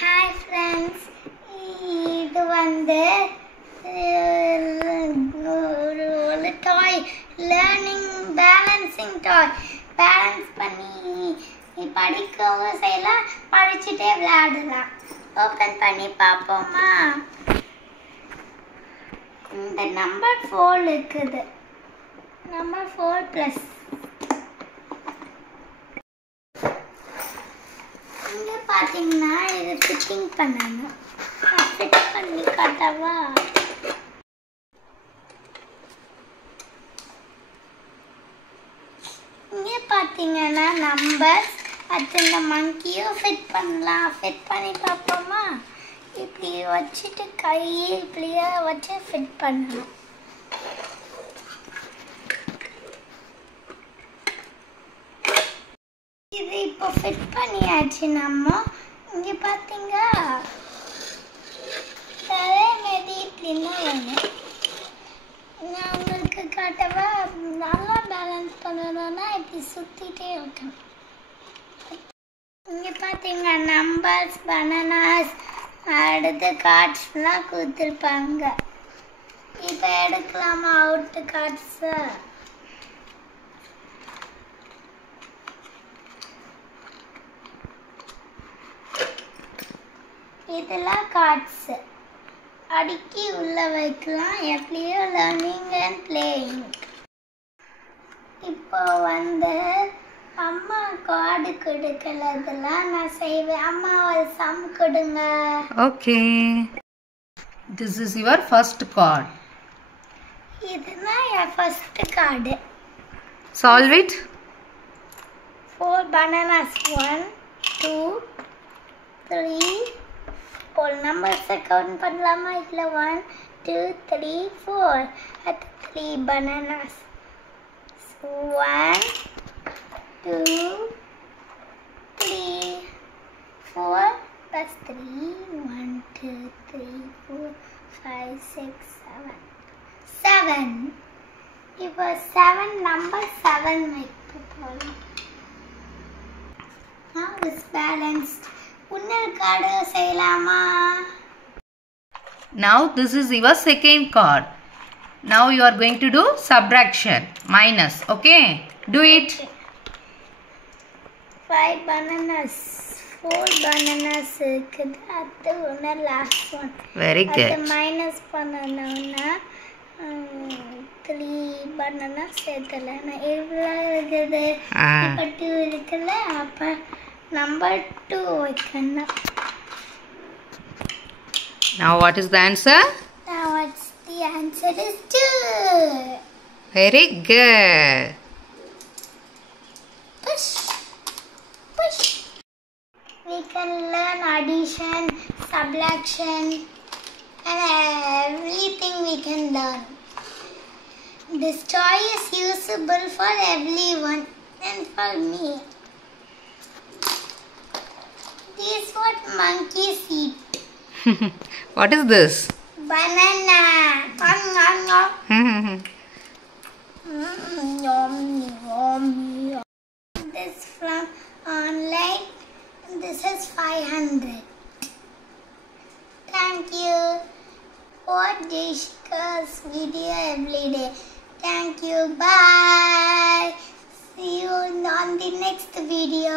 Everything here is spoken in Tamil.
Hi friends, இது வந்து ஒரு டாய் லேர்னிங் பேலன்சிங் டாய். பேலன்ஸ் பண்ணி படிக்கவும் செய்யலாம், படிச்சுட்டே விளையாடலாம். ஓப்பன் பண்ணி பார்ப்போமா? இந்த நம்பர் 4 இருக்குது. நம்பர் 4+. இங்க பாத்தீங்கன்னா இது ஃபிட்டிங் பண்ணணும். ஃபிட் பண்ணி காட்டவா? இங்க பாத்தீங்கன்னா நம்பர்ஸ் அது இந்த மங்கியும் ஃபிட் பண்ணலாம். ஃபிட் பண்ணி பார்ப்போமா? இப்படி வச்சுட்டு கையை இப்படியே வச்சு ஃபிட் பண்ணணும். இது இப்போ ஃபிட் பண்ணியாச்சு. நம்ம இங்கே பார்த்தீங்க அதே மாரி இப்படின்னா வேணும். நான் உங்களுக்கு காட்டவா? நல்லா பேலன்ஸ் பண்ணணும்னா இப்படி சுற்றிட்டே இருக்கணும். இங்கே பார்த்தீங்க நம்பர்ஸ், பனானாஸ், அடுத்த கார்ட்ஸ்லாம் கொடுத்துருப்பாங்க. இப்போ எடுக்கலாமா அவுட்டு கார்ட்ஸை? இதெல்லாம் கார்ட்ஸ் அடுக்கி உள்ள வைக்கலாம். எப்படியோ லேர்னிங் அண்ட் பிளேயிங். இப்போ வந்து அம்மா கார்டு கொடுக்கல, இதெல்லாம் நான் செய்வேன். அம்மா ஒரு சம் கொடுங்க. Okay. This is your first card. இதுதான் என் first card. Solve it. 4 bananas. 1 2 3 4 நம்பர்ஸை கவுண்ட் பண்ணலாமா? இல்லை 1 2 3 4. அது 3 bananas. 1 2 3 4 plus 3 1 2 3 4 5 6 7. இப்போ 7 நம்பர் 7 வைக்க போகிறோம். Now it's balanced. உன்னர் கார்டு செய்யலாமா? Now this is your second card. Now you are going to do subtraction, minus. Okay, do it. 5 bananas. 4 bananas இருக்குது. அது ஒன்று லாஸ்ட் ஒன். Very good. அது மைனஸ் பண்ணணும்னா 3 bananas சேர்த்தலாம். எவ்வளோ இருக்குது? இப்போ 2 இருக்குல்ல, அப்போ நம்பர் 2 வைக்கணும். Now what is the answer? Now what's the answer is 2. Very good. Push. Push. We can learn addition, subtraction, and everything we can learn. This toy is usable for everyone and for me. This is what monkeys eat. What is this? Banana. This from online. This is 500. Thank you. Watch Jeshika's video every day. Thank you. Bye. See you on the next video.